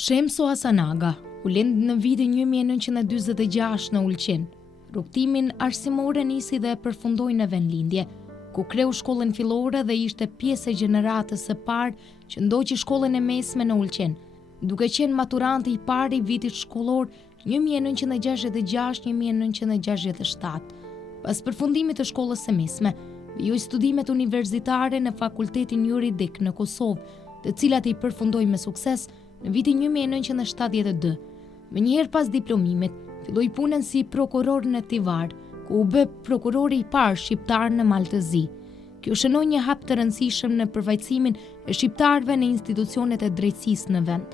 Shemso Hasanaga u lind në vitin 1946 në Ulqin. Rrugtimin arsimore nisi dhe përfundoi në vendlindje, ku kreu shkollën fillore dhe ishte pjesë e gjeneratës së parë që ndoqi shkollën e mesme në Ulqin, duke qenë maturanti i parë i vitit shkollor 1966-1967. Pas përfundimit të shkollës së mesme, vijoi studimet universitare në Fakultetin Juridik në Kosovë, të cilat i përfundoi me sukses në vitin 1972. Menjëherë pas diplomimit, filloi punën si prokuror në Tivar, ku u bë prokurori i parë shqiptar në Maltëzi. Kjo shënoi një hap të rëndësishëm në përfaqësimin e shqiptarëve në institucionet e drejtësisë në vend.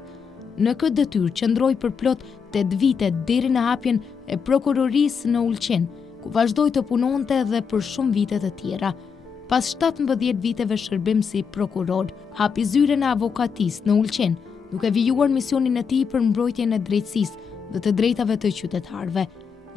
Në këtë detyrë qëndroi për plot 8 vite deri në hapjen e prokurorisë në Ulqin, ku vazhdoi të punonte edhe për shumë vite të tjera. Pas 17 viteve shërbim si prokuror, hapi zyren e avokatisë në Ulqin, duke vijuar misionin e tij për mbrojtjen e drejtësisë dhe të drejtave të qytetarëve.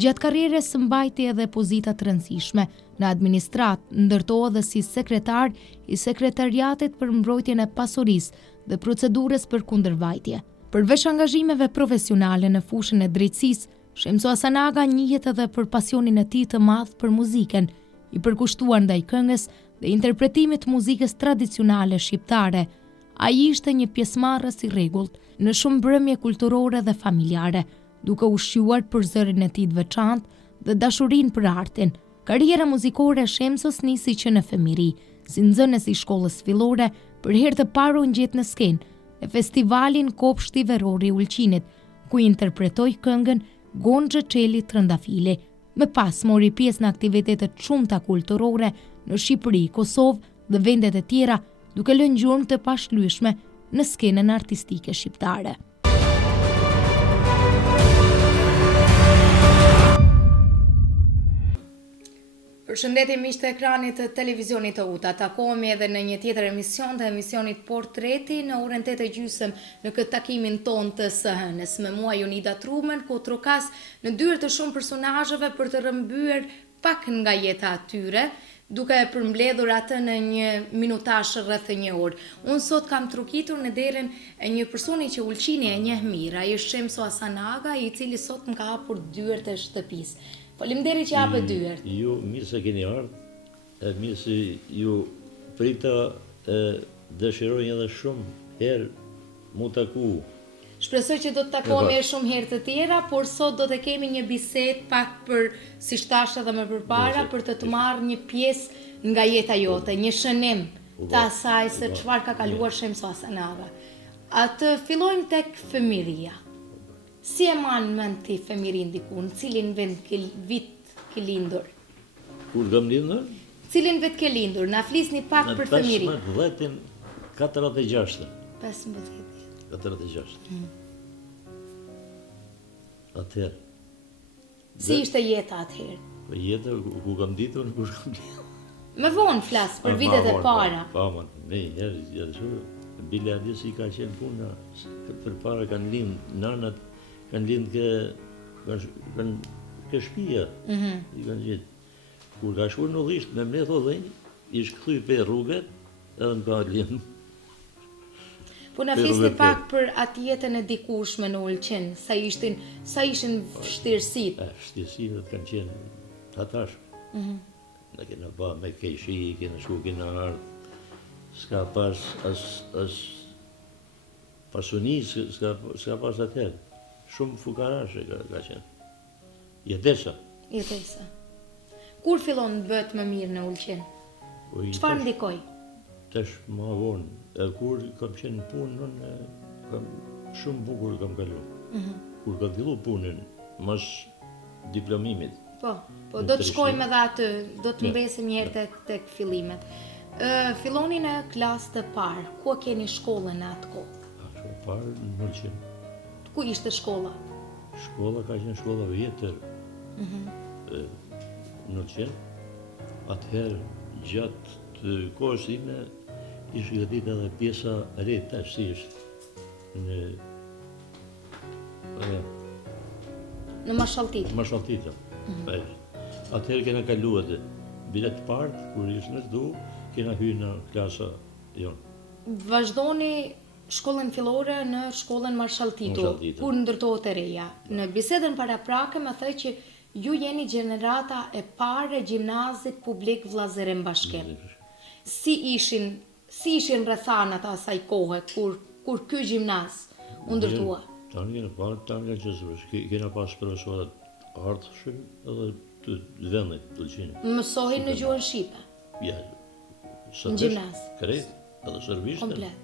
Gjatë karrierës së mbajti edhe pozita të rëndësishme në administratë, ndërtohë edhe si sekretar i sekretariatit për mbrojtjen e pasurisë dhe procedurës për kundërvajtje. Përveç angazhimeve profesionale në fushën e drejtësisë, Shemso Hasanaga njihet edhe për pasionin e tij të madh për muzikën, i përkushtuar ndaj këngës dhe interpretimit të muzikës tradicionale shqiptare. Ai ishte një pjesëmarrës i rregullt në shumë mbrëmje kulturore dhe familjare, duke ushqyuar për zërin e tij të veçantë dhe dashurinë për artin. Karriera muzikore e Shemsos nisi që në fëmijëri, si nxënës i shkollës fillore, për herë të parë u ngjet në skenë e festivalin Kopshti Veror i Ulqinit, ku interpretoi këngën Gonxhë Çeli Trëndafili. Më pas mori pjesë në aktivitetet shumëta kulturore në Shqipëri, Kosovë dhe vendet e tjera, duke lënë gjurmë të pashlyeshme në skenën artistike shqiptare. Përshëndetje miq të ekranit të televizionit të UTA. Takohemi edhe në një tjetër emision të emisionit Portreti në orën 8:30 në këtë takimin ton të së hënës. Me mua Jonida Trumen, ku trokas në dyrë të shumë personazheve për të rrëmbyer pak nga jeta atyre, duke e përmbledhur atë në një minutazh rreth 1 orë. Unë sot kam trukitur në derën e një personi që Ulqini e njeh mirë, ai është Shemso Hasanaga, i cili sot më ka hapur dyert e shtëpisë. Faleminderit që hapët dyert. Ju mirë se keni ardhur, mirë se ju prita, dëshiroj edhe shumë herë mu taku. Shpresoj që do të takohemi shumë herë të tjera, por sot do të kemi një bisedë pak për, siç thash edhe më përpara, për të marrë një pjesë nga jeta jote, një shënim të asaj se çfarë ka kaluar Shemso Hasanaga. Atë fillojmë tek fëmijëria. Si e man mend ti fëmijërinë diku, në cilin vit ke lindur? Kur kam lindur? Cilin vit ke lindur? Na flisni pak për fëmijërinë. 15-46. 15. Atëherë. Si ishte jeta atëherë? Po jeta ku kam ditur, kur kam lindur. Me vonë flas për vitet e para. Po, ne herë bile atje si ka qenë puna. Përpara kanë lind nanat, kanë lind ke shtëpia. I kanë gjetë. Kur ka shkuar në dhisht me mlet o dhenj, ish kthy pe rrugët edhe në ka lind. Po na flisni pak për atë jetën e dikushme në Ulqin, sa ishin vështirësitë. Vështirësitë kanë qenë hatash. Ne kena ba me keshi, kena shku, kena ardhë. S'ka pas as pasuni, s'ka pas atëherë. Shumë fukarashe ka qenë. Jetesa. Kur fillon të bëhet më mirë në Ulqin? Çfarë ndikoi? Tash më vonë. Kur kam qenë punën, shumë bukur kam kalu. Kur kam fillu punën, mas diplomimit. Po, do të shkojmë edhe aty, do të mbesim një herë tek fillimet. Filloni në klasë të parë, ku keni shkollën në atë kohë? Klasë parë në Ulqin. Ku ishte shkolla? Shkolla ka qenë shkolla vjetër në Ulqin. Atëherë, gjatë të kohës ime, ishë gëtit edhe pjesa re tash si është në Mashalltita. Atëherë kena kalu atë bilet partë, kur ishë në këtu, kena hyrë në klasa jonë. Vazhdoni shkollën fillore në shkollën Marshall Tito, Marshall Tito. kur ndërtohet e reja. Në bisedën paraprake më thë që ju jeni gjenerata e parë e gjimnazit publik Vllazërim Bashkim. Si ishin rrethanat asaj kohe kur ky gjimnaz u ndërtua? Tanë kena parë, tanë kena qësërës. Kena pas profesorat artëshëm edhe të vendit të lëqinë. Mësohin në gjuhën shqipe, Ja, në gjimnaz, krejt, edhe sërbishtën, komplet.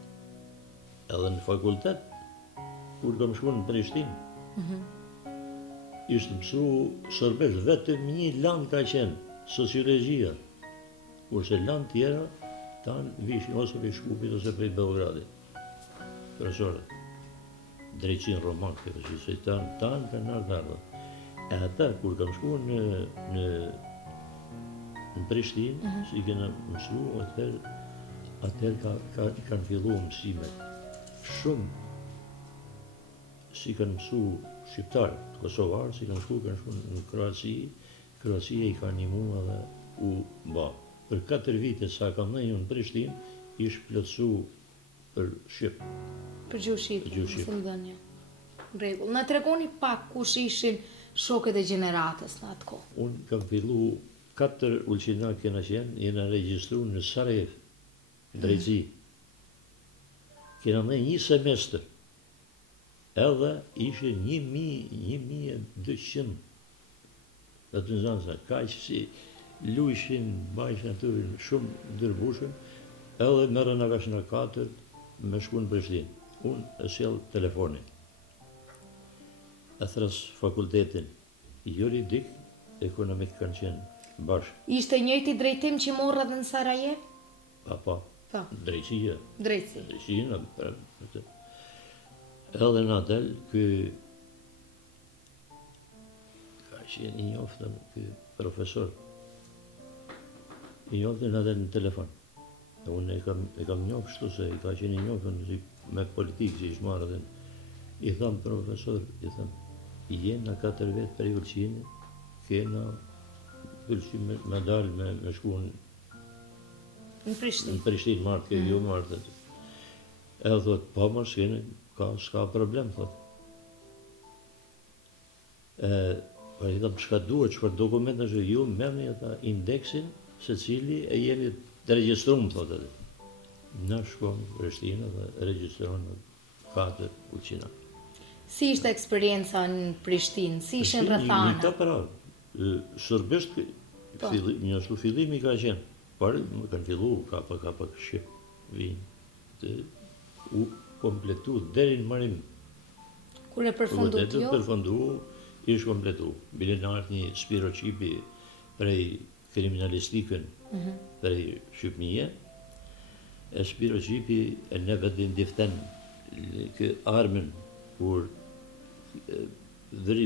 edhe në fakultet, kur kam shku në Prishtinë. Ishte mësu sërbisht, vetëm një lanë ka qenë, sociologjia, kurse lanë tjera, tanë vishin ose prej Shkupit ose prej Beogradit. Profesorët. Drejtësin roman, këtë se tanë kanë ardhë. E ata, kur kam shku në Prishtinë, si kena mësu, atëherë kanë fillu mësimet. Shumë, si kanë mësu shqiptarë, kosovarë, si kanë shku në Kroaci, Kroacia i ka animu edhe u ba. Për 4 vite sa kam në në Prishtinë, ishë plotësu për Shqip. Për gjuhë shqipe, Gjuhë shqipe. si më dhënja. Rregull. Na tregoni pak kush ishin shokët e gjeneratës në atë kohë. Unë kam fillu 4 ulqinak kena qenë, jena registru në Sarajev, drejtësi. Kena në një semestr, edhe ishe 1200 dhe të nëzansa, ka që si lujshin, bajshin aty, shumë ndërbushën, edhe merën nga shna 4 me shku në Prishtinë. Unë e sjell telefonin. E thras fakultetin juridik, ekonomik kanë qenë bashkë. Ishte njëjti drejtim që morra dhe në Sarajev? Pa, Po, drejtësia. drejtësi. Drejtësia, edhe në del, ka qenë i njoftën, profesor. I njoftën në del në telefon. E unë e kam njofë shtu se i ka qenë i njoftën me politikë që ishë marrë dhe i thamë profesor, i thamë, jena 4 vetë për i vëllqini, kena vëllqin me dalë me shku Në Prishtinë. në Prishtinë marrë, ke ju marrë. Edhe thot, pa më s'kene, s'ka problem, thot. Pa i thamë, çka duhet, çfarë dokumente që ju merrni ata indeksin, se cili e jeni të regjistruar, thot edhe. Na shkon në Prishtinë dhe regjistron 4 ulqina. Si ishte eksperienca në Prishtinë? Si ishin rrethana? Një pra, sërbisht, një ashtu fillimi ka qenë. Parë, më kanë fillu, ka pak shqip, vinë, u kompletu, deri në marim. Kur e përfundu t'jo? Përfundu, ishë kompletu. Bile në artë një Spiro Qipi prej kriminalistikën, prej Shqipënije, e Spiro Qipi e ne vetë ndiften kë armën, kur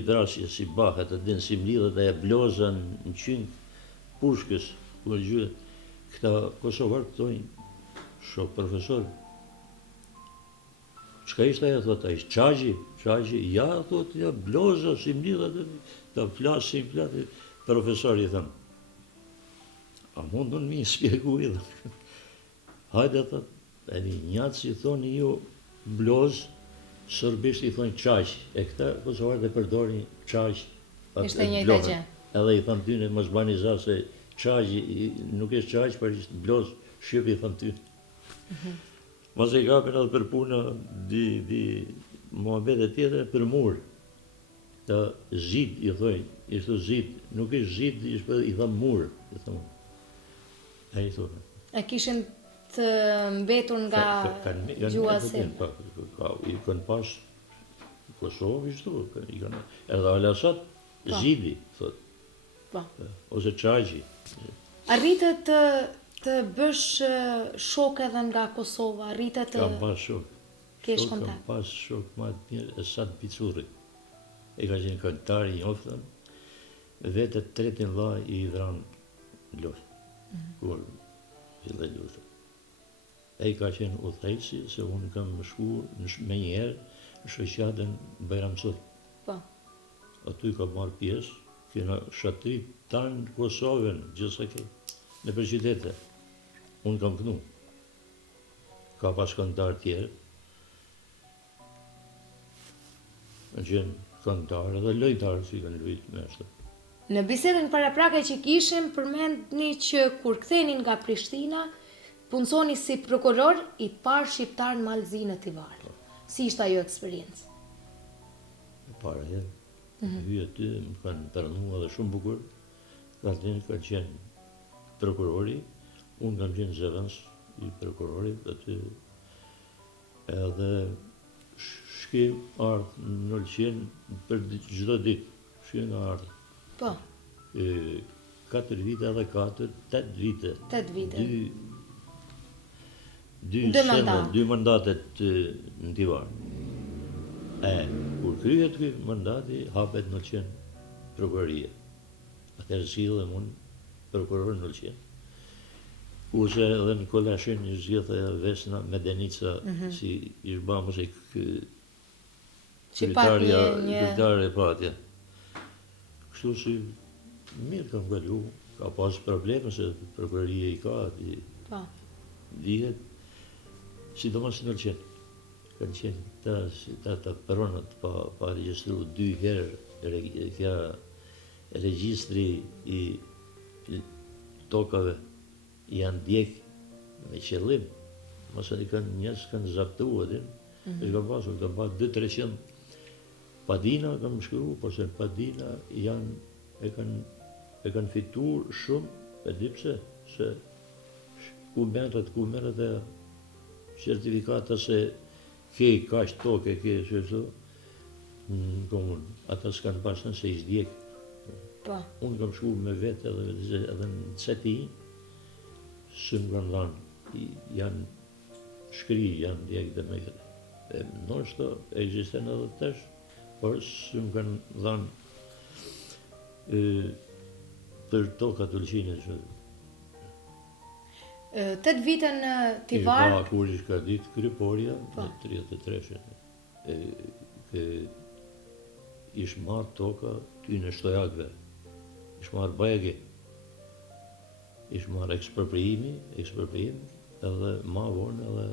vrasje si bahet, e din si mlidhet e blozën në qyngë pushkës, kur gjyë, këta Kosovar këtojnë, shok profesor, qka ishte aja, thot, a ishtë qaqi, ja, thot, ja, bloza, si mlidhet, ta flasë, si flasë, profesor i thëmë, a mundun mi spjegu i thëmë, hajde, thot, e një njatë si thoni ju blozë, sërbisht i thonë qaqi, e këta Kosovarët e përdori qaqi, Ishte njëjta gjë. edhe i thëmë tyne, mos bani za se qaqi, nuk ishtë qaqi, për ishtë blozë, shqip i thëmë tyne. Mas e kapin edhe për puna di muhabet e tjetër për murë. Ta zid, i thojnë, ishte zid, nuk ishtë zid, i thëmë murë, i thëmë. E i thonë. E kishin të mbetur nga gjua sim? I kanë pas Kosovë, ishtu, edhe Alasat, zidi, thot, Po. ose qaqi. Arritet të bësh shok edhe nga Kosova, arritet të Kam pas shok. kesh Kam kontakt. pas shok ma të mirë, Esad Picurri. E ka qenë këngëtar i njoftën, vetë të tretin vlla i vranë luftë, kur filloi lufta. E ka qenë udhëheqësi, se unë kam shku me njerë në shoqatën Bajramsur. Po. Aty ka marrë pjesë, kena shatrit tanë Kosovën, gjithë ke, në për qytete. Unë kam kënu. Ka pas këngëtar tjerë, kanë qenë këngëtarë dhe lojtarë si kanë luajtur me ashtu. Në bisedën paraprake që kishim, përmendni që kur kthenin nga Prishtina, punsoni si prokuror I parë shqiptar në Malzi në Tivar. Si ishte ajo eksperiencë? E para herë, hyj aty, më kanë pranuar dhe shumë bukur. Kanë qenë prokurori, unë kam qenë zëvendës I prokurorit aty, edhe shkim ardhë në Olqen për çdo ditë, shkim ardhë. Po. 4 vite edhe 8 vite. 8 vite. Dy mandatet në Tivar. Kur kryhet ky mandati, hapet në Olqen prokuroria. Atëherë sillen unë prokuror në Olqen. Kurse edhe në Kolashin një zgjidhja Vesna Medenica si ish bamës e kryetare e patja. Kështu si mirë kam kalu, ka pas probleme se prokuroria I ka, dihet, sidomos në Olqen. Kanë qenë ta pronat pa regjistru 2 herë kja regjistri I tokave janë djek me qëllim. Masa njerëz kanë zaptuar atin, e ka pasur, ka pas 200-300 padina kam shkruar, por se padina e kanë fituar shumë, e di pse, se ku merret e certifikata se ke kaq toke, ke çështë, në komun, ata s'kanë pasën se ish djek. Unë kam shkuar me vetë edhe në ceti, së më kanë dhanë, janë shkri, janë djek dhe me këtë. Nështë ekzisten edhe tash, por së më kanë dhanë për tokat Olqenit. 8 vite në Tivar. Kur ish ka ditë kryporja, në 33-shin, ish marrë toka ty në shtojakve, ish marrë bajegi, ish marrë ekspropriimi, edhe ma vonë edhe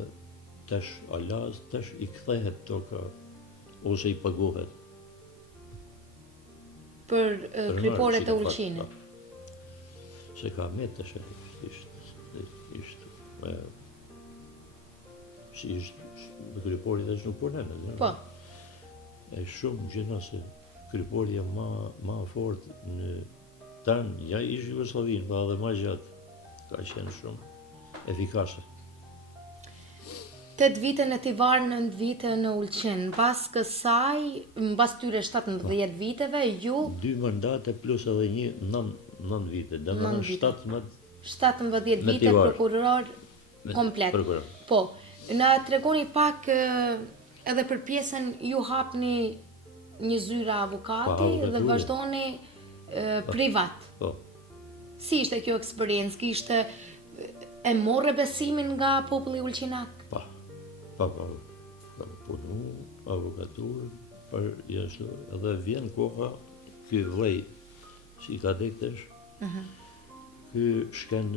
tash alaz, tash I kthehet toka, ose I paguhet. Për kryporet e Olqenit. Se ka me tash, si ishtë krypori tash nuk punen. Po. E shumë gjëna se kryporja ma fort në tanë, ja ishtë Jugoslavin, pa edhe ma gjatë, ka qenë shumë efikase. 8 vite në Tivar, 9 vite në Olqen. Mbas kësaj, mbas tyre 17 viteve, ju 2 mandate plus edhe një 9 vite, dhe më 17 vite prokuror komplet. Po, na tregoni pak edhe për pjesën ju hapni një zyra avokati dhe vazhdoni privat. Po. Si ishte kjo eksperiencë? Kishte e morre besimin nga populli ulqinak? Pa, kam punu avokaturë për jashtu, edhe vjen koha ky vllej, si ka dektesh, ky shken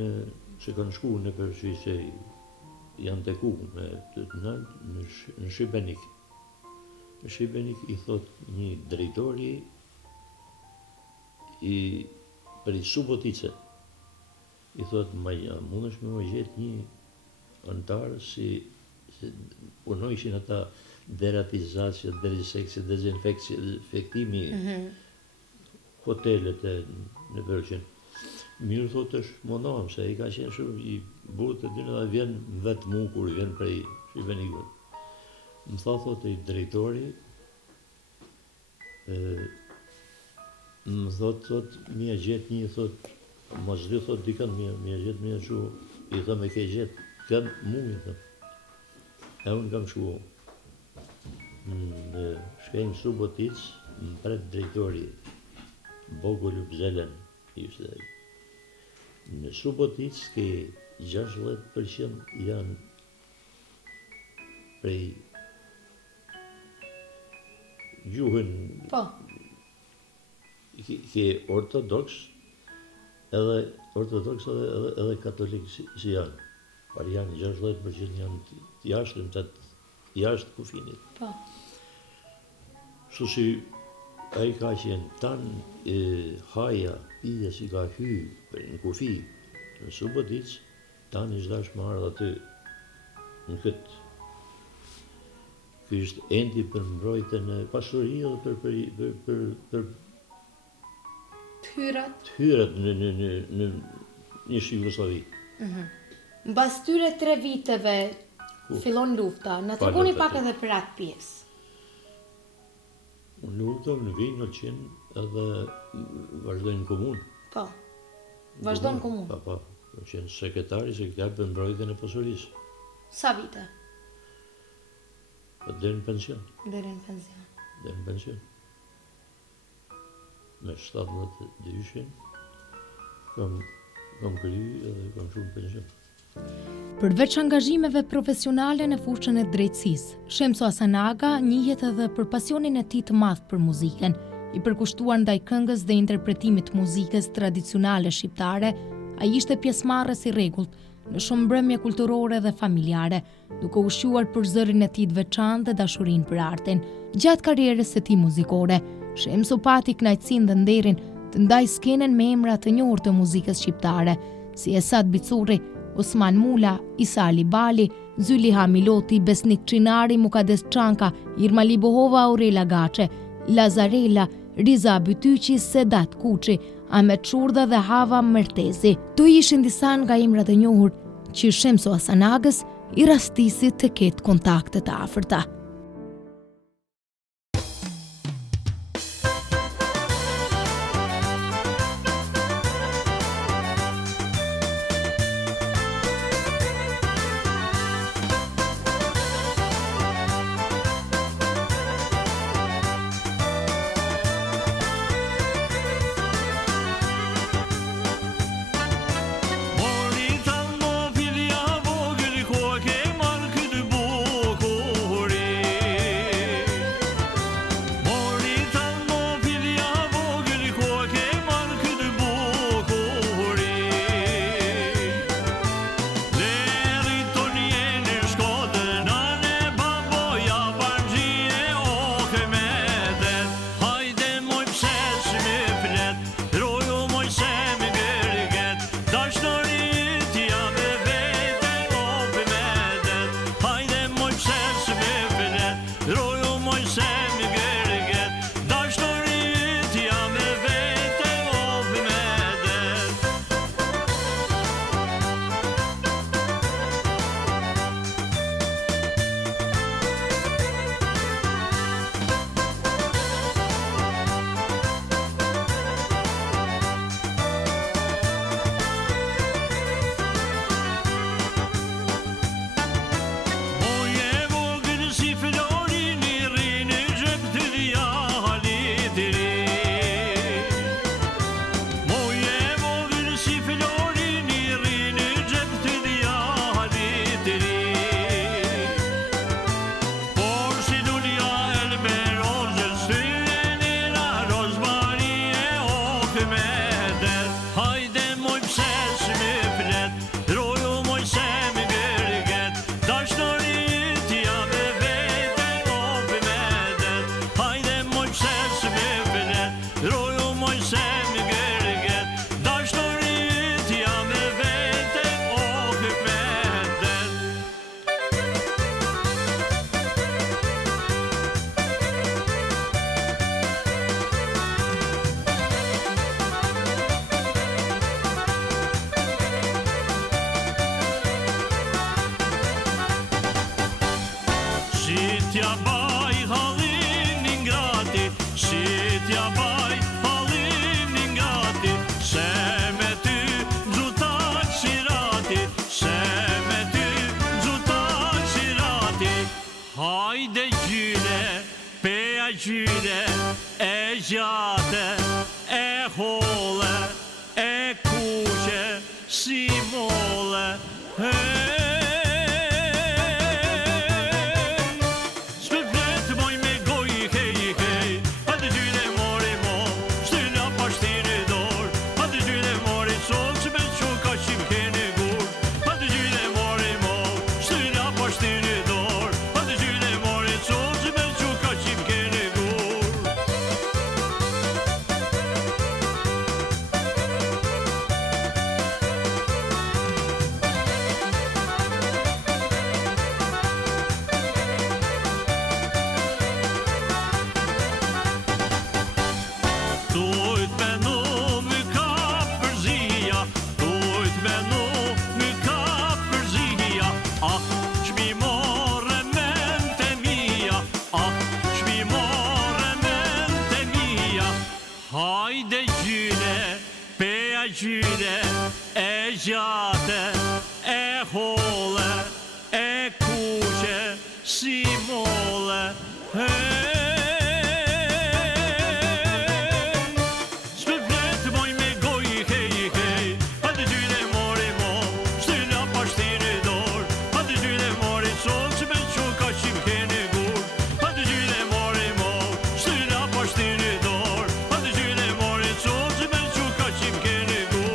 që kanë shku në përshi që janë teku me të në Shqipenik. Në Shqipenik I thot një drejtori për I Subotice. I thot, mundesh me më gjetë një antarë si punojshin ata deratizacija, dezinsekcija, dezinfektimi, hotelet në Olqen. Mirë thot është monohem, se I ka qenë shumë I burë të dyne dhe vjen vetë mu kur vjen prej Shqipenikut. Më thot I drejtori, më thot, mja gjetë një, thot, mos dhe thot dikën, mja gjetë mja shu, I thë me ke gjetë, kam mu, I thë. E unë kam shku në shkejmë Subotic, më pret drejtori Bogo Lupzelen, ishte. Në Subotic ke 60% janë prej gjuhën ke ortodoks, edhe katolik si janë. Par janë 60% janë jashtë kufinit. Kështu si ai ka qenë tanë haja, pija si ka në kufi, në Subotic, tanë ishtë dash më ardhë aty në këtë. Ky është endi për mbrojtjen e pasurisë dhe për hyrat në një Jugosllavi. Mbas tyre 3 viteve fillon lufta. Na tregoni pak edhe për atë pjesë. Lufta në vitin 900 edhe vazhdojnë në komunë. Po. Vazhdon në komunë. Po. Qenë sekretar për mbrojtjen e pasurisë. Sa vite? Deri në pension. Deri në pension. Me 72 kam kry edhe kam shumë pension. Përveç angazhimeve profesionale në fushën e drejtësisë, Shemso Asanaga njihet edhe për pasionin e tij të madh për muzikën, i përkushtuar ndaj këngës dhe interpretimit të muzikës tradicionale shqiptare. Ai ishte pjesëmarrës i rregullt në shumë mbrëmje kulturore dhe familjare, duke ushquar për zërin e tij të veçantë dhe dashurinë për artin. Gjatë karrierës së tij muzikore, Shemso pati kënaqësinë dhe nderin të ndajë skenën me emra të njohur të muzikës shqiptare, si Esad Bicurri, Osman Mula, Isa Ali Bali, Zyliha Miloti, Besnik Çinari, Mukades Çanka, Irma Libohova, Aurela Gaçe, Lazarela, Riza Bytyqi, Sedat Kuçi, Ahmet Shurdha dhe Hava Mertezi. Këto ishin disa nga emrat e njohur që Shemso Asanagës i rastisi të ketë kontakte të afërta. gjyre, e gjate, e hole, e kuqe, si mole, s'me fletë moj me goj, hej, hej, pa të gjyre mori mo, s'tyna pa shtiri dor, pa të gjyre mori sol, që me quka qim keni gur, pa të gjyre mori mo, s'tyna pa shtiri dor, pa të gjyre mori sol, që me quka qim keni gur. gjate, e holle, e kuqe, si molle, s'pe flet moj me goj, hej, hej, a të gjyre mori mo, shtylla pashtiri dor, a të gjyre mori sol, që me që ka qim keni gur, a të gjyre mori mo, shtylla pashtiri dor, a të gjyre mori sol, që me që ka qim keni gur.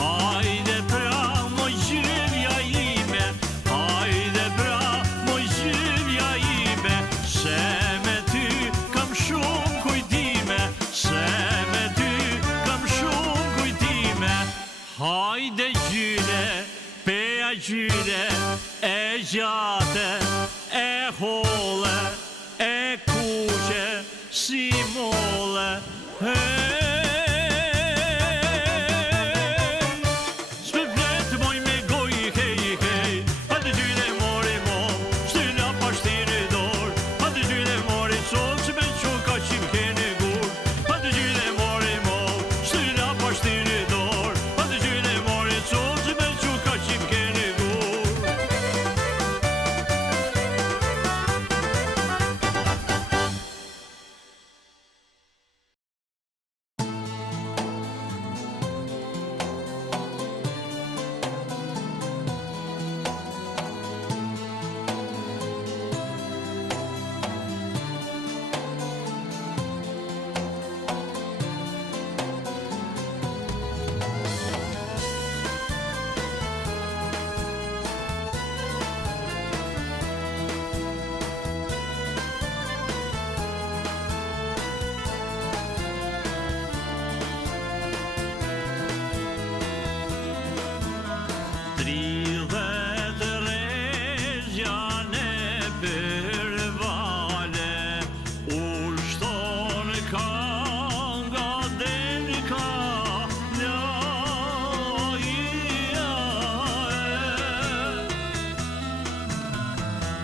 Hajde pra, moj gjyvja ime, hajde pra, moj gjyvja ime, se me ty kam shumë kujtime, se me ty kam shumë kujtime. Hajde gjyre, peja gjyre, e gjate, e holle, e kuqe, si molle, s'pe flet moj me goj, hej, hej, a të gjyre mori mo, shtylla pashtiri dor, a të gjyre mori sol, që me që ka qim keni gur, a të gjyre mori mo, shtylla pashtiri dor, a të gjyre mori sol, që me që ka qim keni gur. Tridhet regjanë për vale, ushton ka nga delka lajja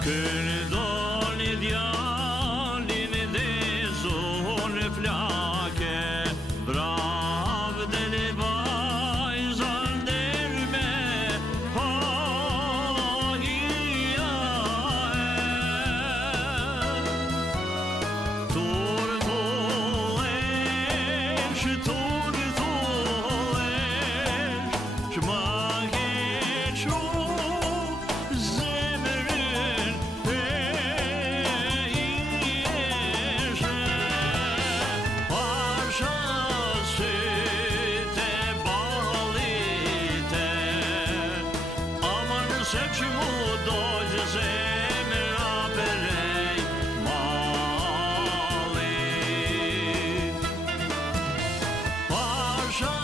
Kërdoni djalin dhe zonë flake, bravden e vajzan derme hajja Tortolesh, shma heqo zemrën e ishe. Pasha syte balite, aman se që mu dojë zemra përej malit. Pasha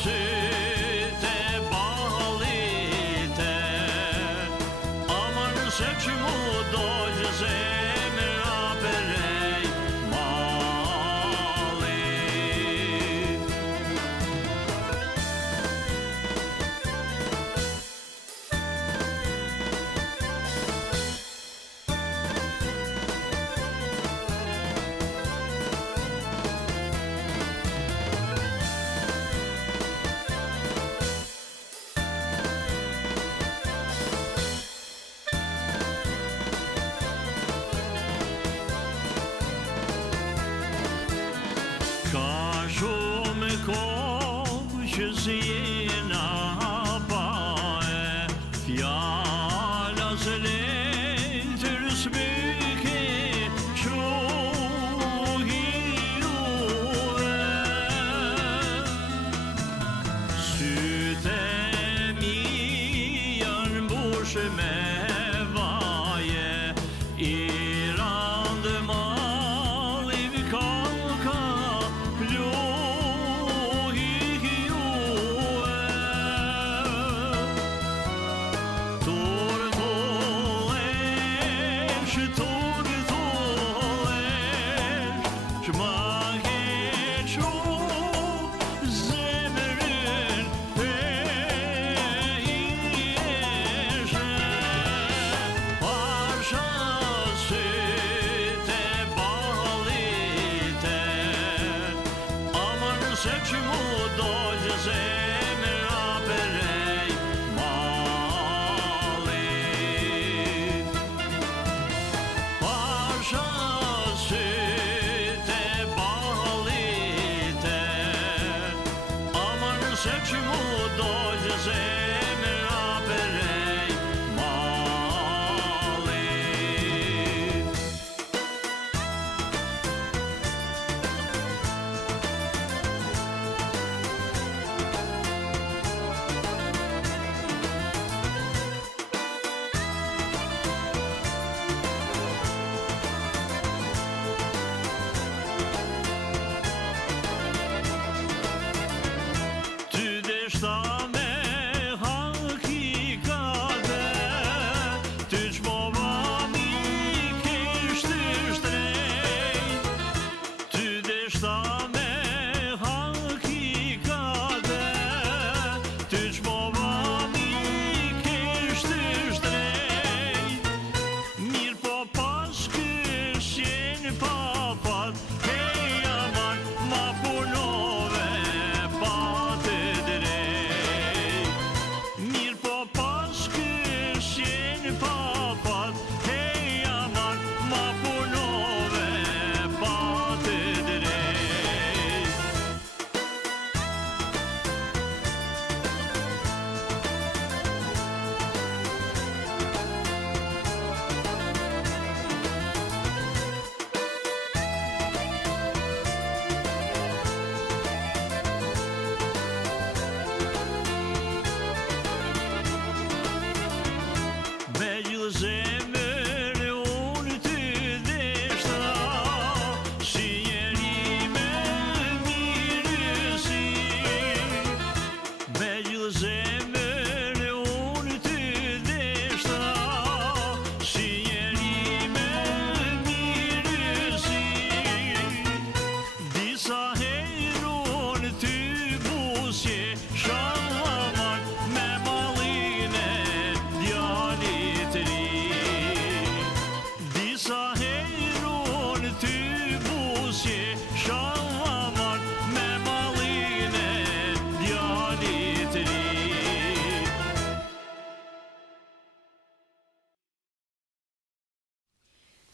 syte balite, aman se që mu dojë zemra përej malit. Ka shumë kohë që si jena pa e, fjala se letër s'myke shohi juve. Syte mi janë mbushë me vaje, i randë malim ka plohi juve.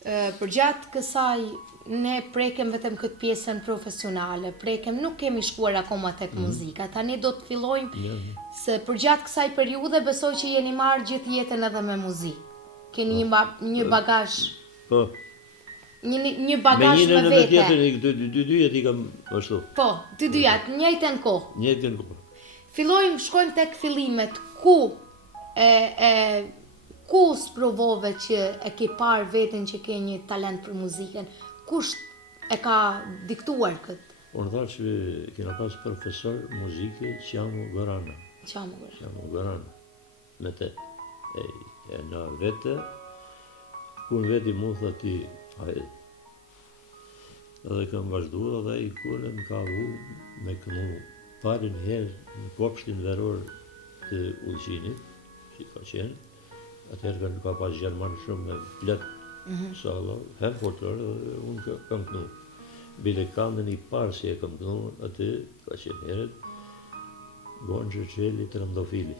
Përgjatë kësaj ne prekem vetëm këtë pjesën profesionale, nuk kemi shkuar akoma tek muzika. Tani do të fillojmë se përgjatë kësaj periudhe besoj që jeni marrë gjithë jetën edhe me muzikë. Keni një bagazh. Po. Një bagazh me Me vete. tjetër, dy jetë i kam ashtu. Po, të dyjat, njëjtën kohë. Njëtën kohë. Shkojmë tek fillimet, ku sprovove që e ke parë veten që ke një talent për muzikën? Kush e ka diktuar këtë? Unë thash që kena pas profesor muzike Qamo Gorana. Qamo Gorana. Me te. E na vete, ku në veti mu tha ti, hajde. Edhe kam vazhdu edhe i kune më ka vu me kënu parin herë në kopshtin veror të Ullqinit, që ka qenë. Atëherë ka pas Gjerman shumë me flet sala, hem folklor, dhe unë kam kënu. Bile kandën i parë si e kam kënu, aty ka qenë herët, Gon Qërqeli Trëndofili.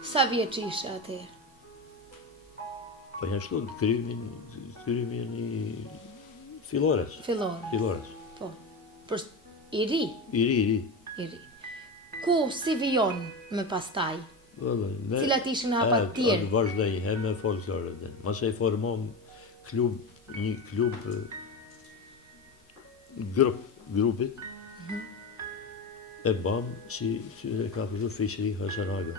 Sa vjeç ishe atëherë? Po janë shtu të krymin i Filores. Filores. Po. Për i ri. I ri. Ku si vijon me pastaj? Cilat ishin hapat tjerë? Atë vazhdoj me folklore. Masa i formom një klub grupit e bam si e ka përru Fishri Hasanaga.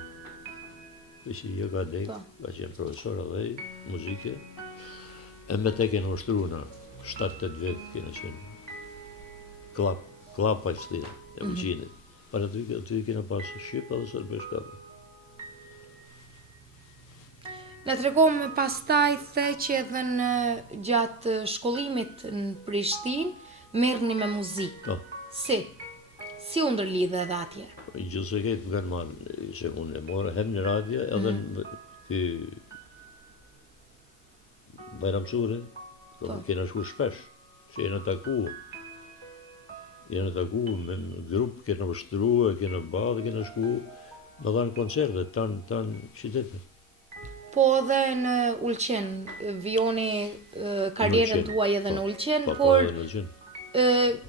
Fishri Jogadek, ka qenë profesor edhe i muzike. E me te kena ushtru në 7-8 vetë kena qenë klapa që thira, e Ullqinit. Para aty kena pasë Shqip edhe Sërbeshkapa. Në tregom me pastaj the që edhe në gjatë shkollimit në Prishtinë merrni me muzikë. Po. Si u ndërlidhe edhe atje? Gjithë se këtë më kanë marrë, se unë e morë hem në radio, edhe në Bajram Sure, kena shku shpesh, që jena taku me grupë, kena vështru, kena badë, kena shku, me dhanë koncerte, tanë qytetë. Po edhe në Ullqen, vijoni karrierën tuaj edhe në Ullqen, por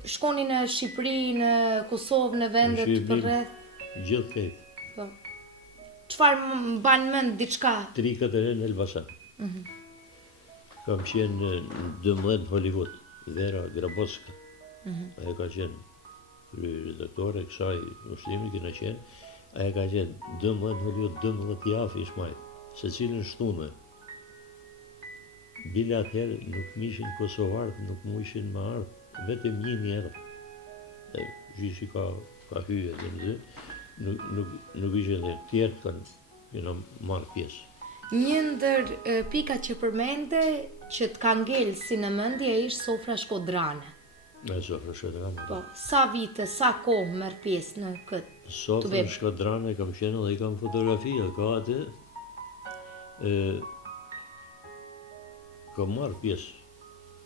shkoni në Shqipëri, në Kosovë, në vendet përreth? Gjithë këtë. Po. Çfarë mban mend diçka? 3-4 herë në Elbasan. Kam qenë në 12 Hollywood, Vera Grabowska. Aja ka qenë redaktore kësaj ushtrimit, kena qenë. Aja ka qenë 12 Hollywood, 12 javë ishmajt, se cilën shtunë. Bile atëherë nuk mishin Kosovarët, nuk mu ishin më ardhë, vetëm një njerë. Gjyshi ka hyje dhe në nuk ishin dhe tjertë kanë marrë pjesë. Një ndër pika që përmende që të ka ngellë si në mendje ishtë Sofra Shkodrane. Sofra Shkodrane. Po, sa vite, sa kohë merr pjesë në këtë? Sofra Shkodrane kam qenë dhe i kam fotografia, ka atë. Kam marrë pjesë.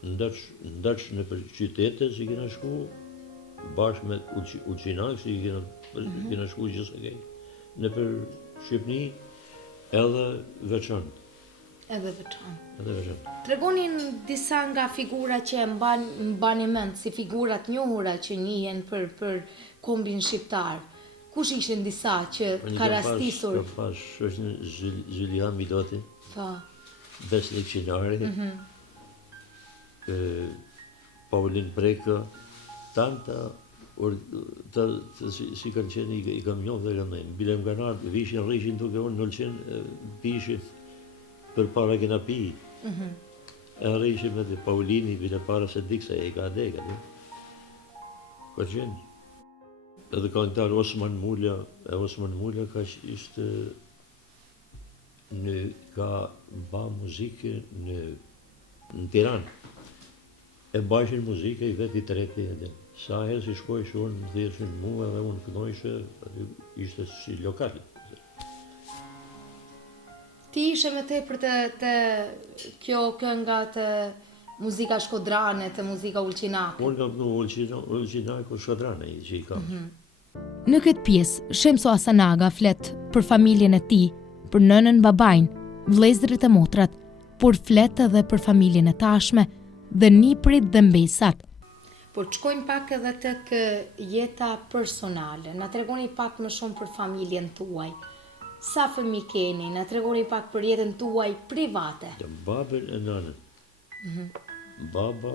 Ndërç në për qytete si kena shku, bashkë me Ullqinak si kena shku gjithë kej. Në për Shqipni edhe veçantë. Edhe veçantë. Tregonin disa nga figura që e mbani mend, si figurat njohura që njihen për kombin shqiptar. Kush ishin disa që ka rastisur? Ka pas shoqën Zhylian Miloti, Besnik Qinari, Paulin Preka, tanta si kanë qenë i kam njohë dhe kanë dhejnë. Bile më kanë ardhë, vishin, rrishin duke unë në Ullqen, pishin për para kena pi. E rrishin me të Paulini, bile para se dikse e ka adeka. Ka qenë. Edhe ka këtar Osman Mulla, Osman Mulla ka ishte ka ba muzike në Tiranë. E bajshin muzike i veti treti edhe. Sa herë si shkoj që unë më thjeshin mu edhe unë kënojshë, ishte si lokal. Ti ishe me te për të kjo kënga të muzika Shkodrane, të muzika Ullqinake? Unë kam kënu Ullqinake o Shkodrane që i kam. Në këtë pjesë, Shemso Hasanaga flet për familjen e tij, për nënën, babajnë, vëllezërit e motrat, por flet edhe për familjen e tashme dhe niprit dhe mbesat. Por shkojmë pak edhe tek jeta personale. Na tregoni pak më shumë për familjen tuaj. Sa fëmijë keni? Na tregoni pak për jetën tuaj private. Babën e nanën. Baba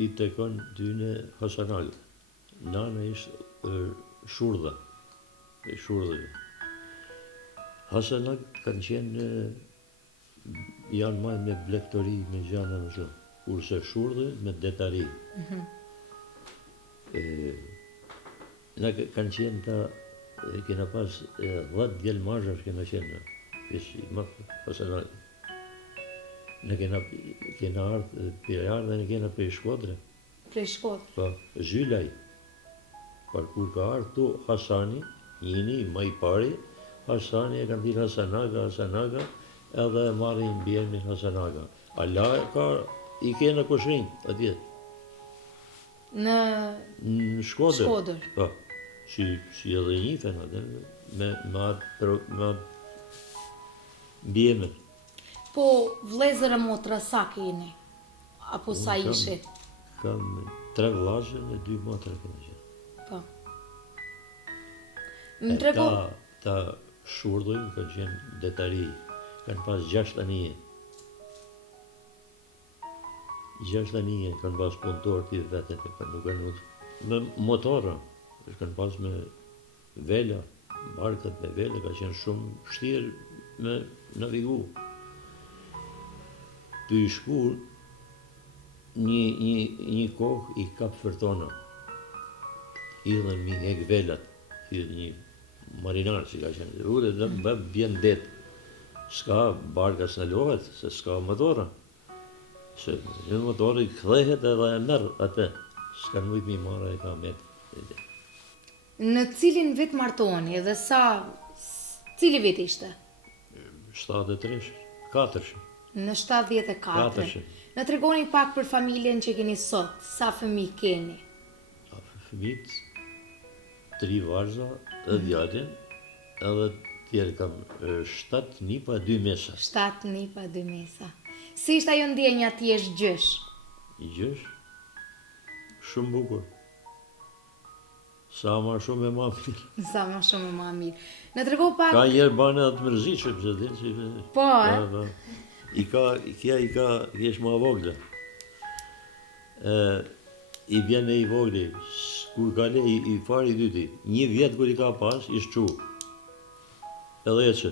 i tekon dyne Hasanagë. Nana ishte shurdha. Hasanagë kanë qenë janë marrë me blegtori, me gjana në shumë. Kurse shurdhe me detari. Na kanë qenë ta, kena pas 10 djelë mazhash kena qenë, ishi më Hasanagë. Ne kena ardhë për ardhë, ne kena për Shkodrë. Për Shkodrë? Po, Zylaj. Por kur ka ardhë tu Hasani, njëni, më i pari, Hasani e kanë thirë Hasanaga, edhe e marrin bjermin Hasanaga. Ala i kena kushrin, atje. Në Shkodrë. Po, si edhe njifen atë, me atë bjermin. Po, vlezër e motra sa keni? Apo sa ishi? Kam 3 vllazë e 2 motra kena qenë. Po. Më trego... Ta shurdojnë kanë qenë detari, kanë pas 6 anije. 6 anije kanë pas punëtor t'i vetën, nuk kanë me motora, kanë pas me vela, barkët me vela, ka qenë shumë vështirë me navigu. Për i shkur, një kohë i kap fërtona. Idhen mi hek velat, një marinar që ka qenë. Ure dhe më bjen det. Ska barka së në lohet, se ska motora. Se në motora i këdhehet edhe e merë atë. Ska në mujtë mi mara e ka metë. Në cilin vit martoni dhe sa, cili vit ishte? 73, 4. Në 74. Në tregoni pak për familjen që keni sot, sa fëmijë keni? Fëmijët, 3 vajza, dhe djalin, edhe tjerë kam 7 nipa 2 mesa. 7 nipa 2 mesa. Si ishte ajo ndjenja ti jesh gjysh? Gjysh? Shumë bukur. Sa ma shumë e ma mirë. Sa ma shumë e ma mirë. Në trego pak... Ka njerë bane atë mërzishëm, se din si... Po, Kjesh ma vogle. I bjene i vogle, kur ka le i fari dyti, 1 vjetë kur i ka pas, i shqu. Edhe e që.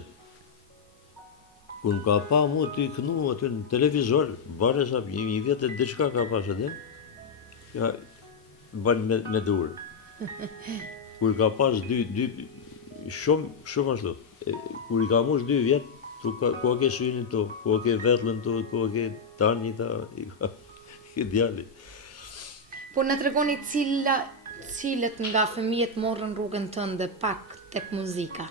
Kur ka pa mu të i kënu aty në televizor, bare sa 1 vjetë e diçka ka pas edhe, ka banë me durë. Kur ka pas 2 shumë ashtu. Kur i ka mush 2 vjetë, ko ke synin to, ko ke vetlën to, ko ke tani ta, i ka djali. Po në tregoni cilët nga fëmijët morën rrugën tënde pak tek muzika?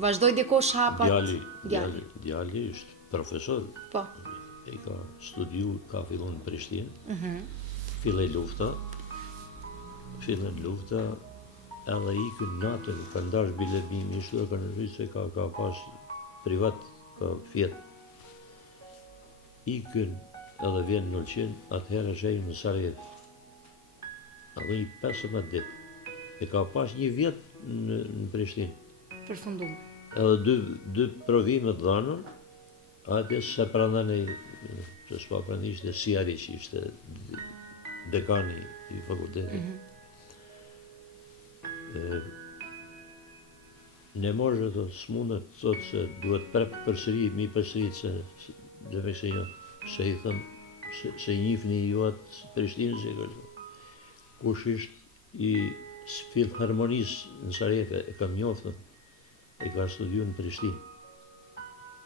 Vazhdoj dikosh hapat? Djali është profesor. Po. E ka studiu, ka fillon në Prishtinë. Fillej lufta, edhe ikën natën, ka ndash bilebimi, ishtu e ka nërryt se ka pas privat, ka fjetë. Ikën edhe vjen në Ulqin, atëherë shejnë në Sarajevo. Edhe i 15 ditë. E ka pas 1 vjetë në Prishtinë. Përfundum. Edhe 2 provimet dhanën, atje se pranane, se s'pa prani ishte Siari që ishte dekani i fakultetit. Ne morë të s'munët, thotë se duhet prep përsëri, mi përsëri, dhe me se i thëmë, se njifni ju atë Prishtinë, se kush ishtë i Filharmonisë në Sarajevo, e kam njoftën, e ka studiu në Prishtinë.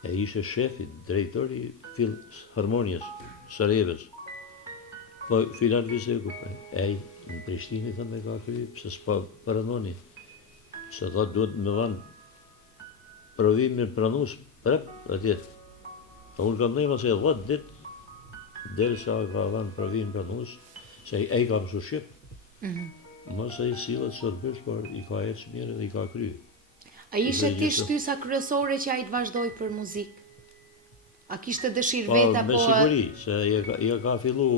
E ishe shefi, drejtori Filharmonijës, Sarajevës. Po, filan vise e kupaj, në Prishtinë i thëmë e ka kry, pëse s'pa përënoni. Se tha duhet me dhanë provimin pranus, prep, atje. A unë kam nejma se 10 ditë, deri sa ka dhanë provimin pranus, se e ka mësu Shqip. Mëse i silët sot bësh, por i ka ecë mirë dhe i ka kry. A ishte ti shtysa kryesore që ai të vazhdoi për muzikë? A kishte dëshirë veta Me siguri, se ja ka fillu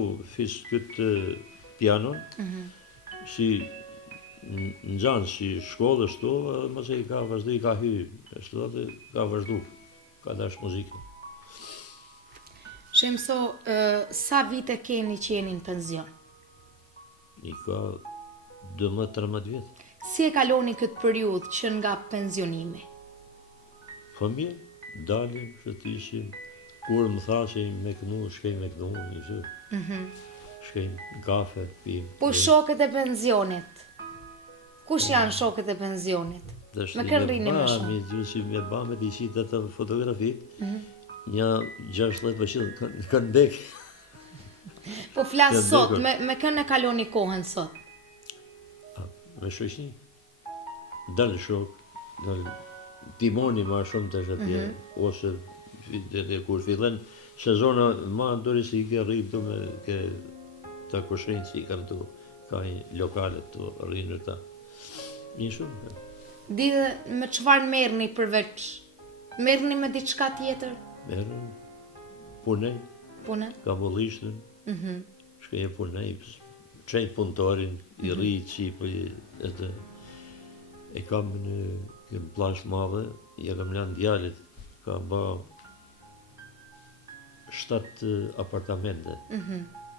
këtë pianon, si në gjanë, si shkollës tu, mëse i ka vazhdu, i ka hy, ashtu dhe ka vazhdu, ka dash muzikë. Shemso, sa vite keni që jeni në penzion? I ka 12-13 vjetë. Si e kaloni këtë periudhë që nga penzionimi? Fëmije, dalim, shëtisim, kur më thasin me kënu, shkej me kënu, shkej në kafe, pim. Po shokët e penzionit? Kush janë shokët e penzionit? Me kënë rini më shumë? Me gjysi me bamet i qitë të fotografit, një 60% kanë dek. Po flasë sot, me kënë e kaloni kohën sot? Me shoqni. Dalë shok, dalë timoni ma shumë të shatje, ose kur fillen sezona ma ndori si i ke rritu me ke ta koshenjë si i kanë tu, ka një lokalet tu, rrinë ta. Një shumë. Didhe me çfarë merrni përveç? Merrni me diçka tjetër? Merrni, punej, ka bollishtën, shkej e punej, qenjë punëtorin, i rritë qipë, e kam në plash madhe, ja kam lanë djallit, ka ba 7 apartamente,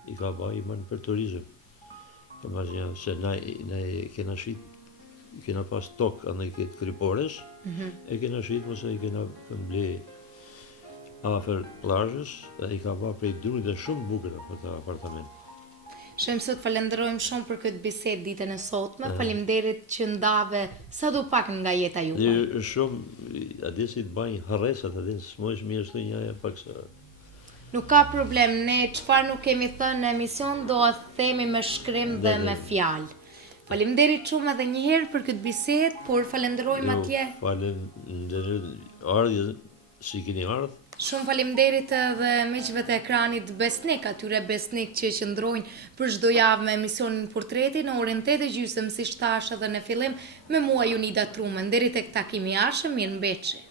i ka ba i manë për turizm. Ka ma zhja, se na kena shit, kena pas tokë anë i këtë krypores, e kena shit, mëse i kena ble afer plazhës, dhe i ka ba prej drujt dhe shumë bukëra për ta apartament. Shemso, të falenderojmë shumë për këtë bisedë ditën e sotme, faleminderit që ndave sa do pak nga jeta juve. Shumë, adesi të bajnë harresat, adesi s'mojsh mi ashtu njaja pak sa... Nuk ka problem, ne çfarë nuk kemi thënë në emision, do a themi me shkrim dhe me fjalë. Faleminderit shumë edhe një herë për këtë bisedë, por falenderojmë atje. Faleminderit ardhje, si keni ardhë. Shumë faleminderit edhe miqve të ekranit Besnik, atyre Besnik që qëndrojnë për çdo javë me emisionin Portreti në orën 8:30, siç thash edhe në fillim, me mua Junida Trumen. Deri tek takimi i ardhshëm, mirëmbëjtje.